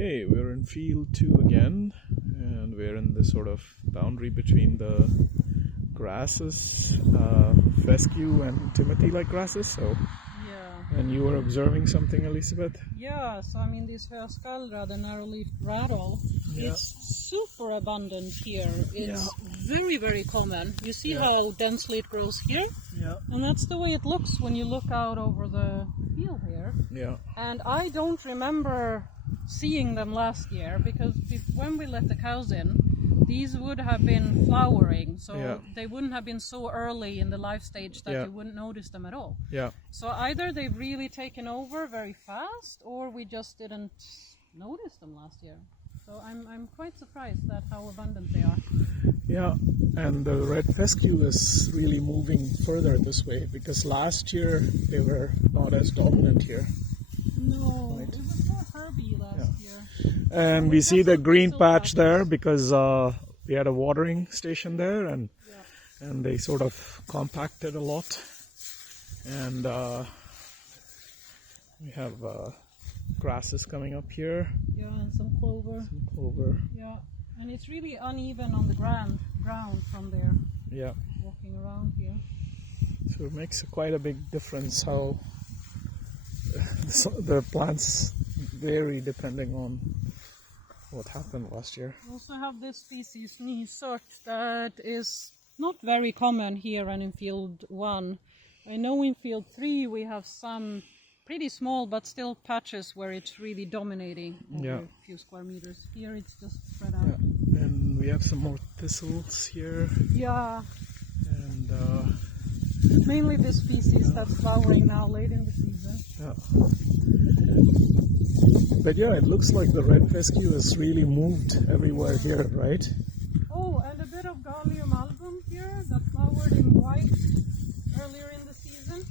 Okay, we're in field 2 again, and we're in the sort of boundary between the grasses, fescue and timothy-like grasses. So, Yeah. and you were observing something, Elizabeth? Yeah, so I mean this höskallra, the narrow-leafed rattle, Yeah. it's super abundant here. It's Yeah. very, very common. You see Yeah. how densely it grows here? Yeah. And that's the way it looks when you look out over the field here. Yeah. And I don't remember seeing them last year because when we let the cows in, these would have been flowering, so Yeah. they wouldn't have been so early in the life stage that Yeah. you wouldn't notice them at all. Yeah. So either they've really taken over very fast, or we just didn't notice them last year. So I'm quite surprised at how abundant they are. Yeah, and the red fescue is really moving further this way because last year they were not as dominant here. No, Right. it was more herby last year. And we we see have the some green thistle patch patches. there because we had a watering station there, and Yeah. and they sort of compacted a lot. And we have grasses coming up here, Yeah, and some clover. some clover. Yeah, and it's really uneven on the ground from there, Yeah, walking around here. so it makes quite a big difference how the plants vary depending on what happened last year. We also have this species, Nysört, that is not very common here and in field 1. I know in field 3 we have some pretty small but still patches where it's really dominating over Yeah. a few square meters. Here it's just spread out. Yeah, and we have some more thistles here, Yeah, and mainly this species that's flowering now late in the season. yeah. But yeah, it looks like the red fescue has really moved everywhere here, right? Oh, and a bit of Gallium album here that flowered in white earlier in the season.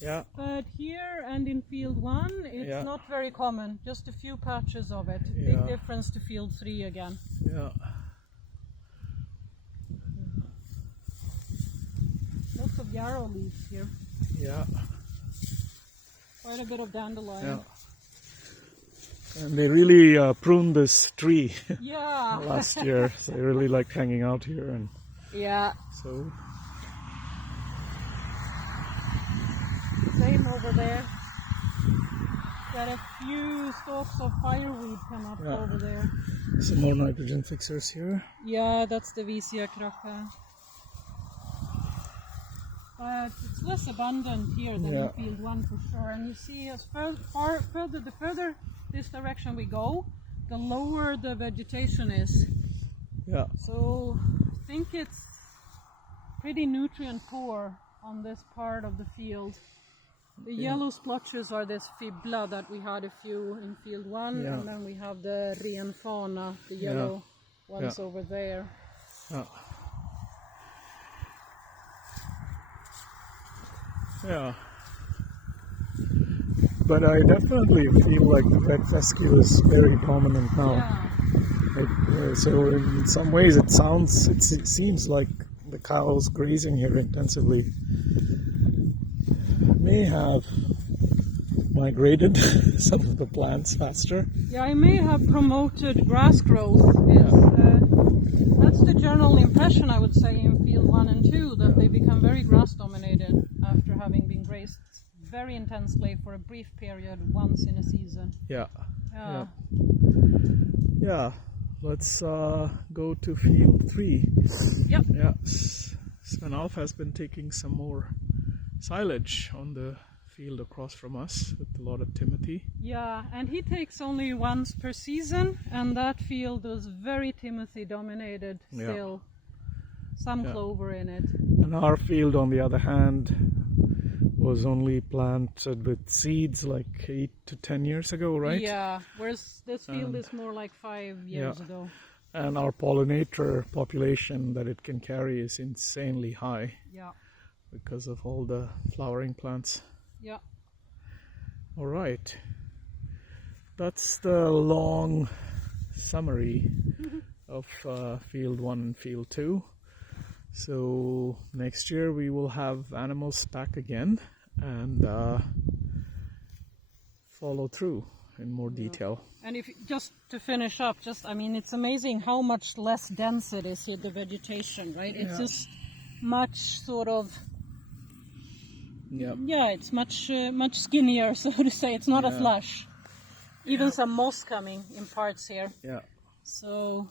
Yeah, But here and in field 1, it's Yeah. not very common, just a few patches of it. Yeah. Big difference to field 3 again. yeah, Lots of yarrow leaves here. yeah, Quite a bit of dandelion. yeah. And they really pruned this tree Yeah. last year, so they really liked hanging out here, and Yeah. so Same over there. Got a few stalks of fireweed come up Yeah. over there. some more nitrogen fixers here. Yeah, that's the Visia kraka. But it's less abundant here than Yeah. in field 1 for sure. And you see, as the further this direction we go, the lower the vegetation is. Yeah, So I think it's pretty nutrient poor on this part of the field. The yellow splotches are this fibla that we had a few in field 1, Yeah. and then we have the renfana, the yellow ones over there. yeah. Yeah. But I definitely feel like the red fescue is very prominent now. Yeah. So in some ways it seems like the cows grazing here intensively may have migrated some of the plants faster. Yeah, I may have promoted grass growth. That's the general impression, I would say, in field 1 and 2, that they become very grass dominated after having been grazed very intensely for a brief period once in a season. Yeah. Yeah. Yeah. Let's go to field 3. Yep. Yeah. Sven Alf has been taking some more silage on the field across from us with a lot of timothy. Yeah, and he takes only once per season, and that field was very timothy dominated still. Some Yeah. clover in it. And our field, on the other hand, was only planted with seeds like 8 to 10 years ago, right? Yeah, whereas this field And- is more like 5 years Yeah. ago. And our pollinator population that it can carry is insanely high Yeah, because of all the flowering plants. yeah. All right. That's the long summary of field 1 and field 2. So next year we will have animals back again and follow through. in more detail. And if just to finish up, I mean, it's amazing how much less dense it is here, the vegetation, right? It's just much sort of, it's much skinnier, so to say. It's not as lush. Even some moss coming in parts here. Yeah. So,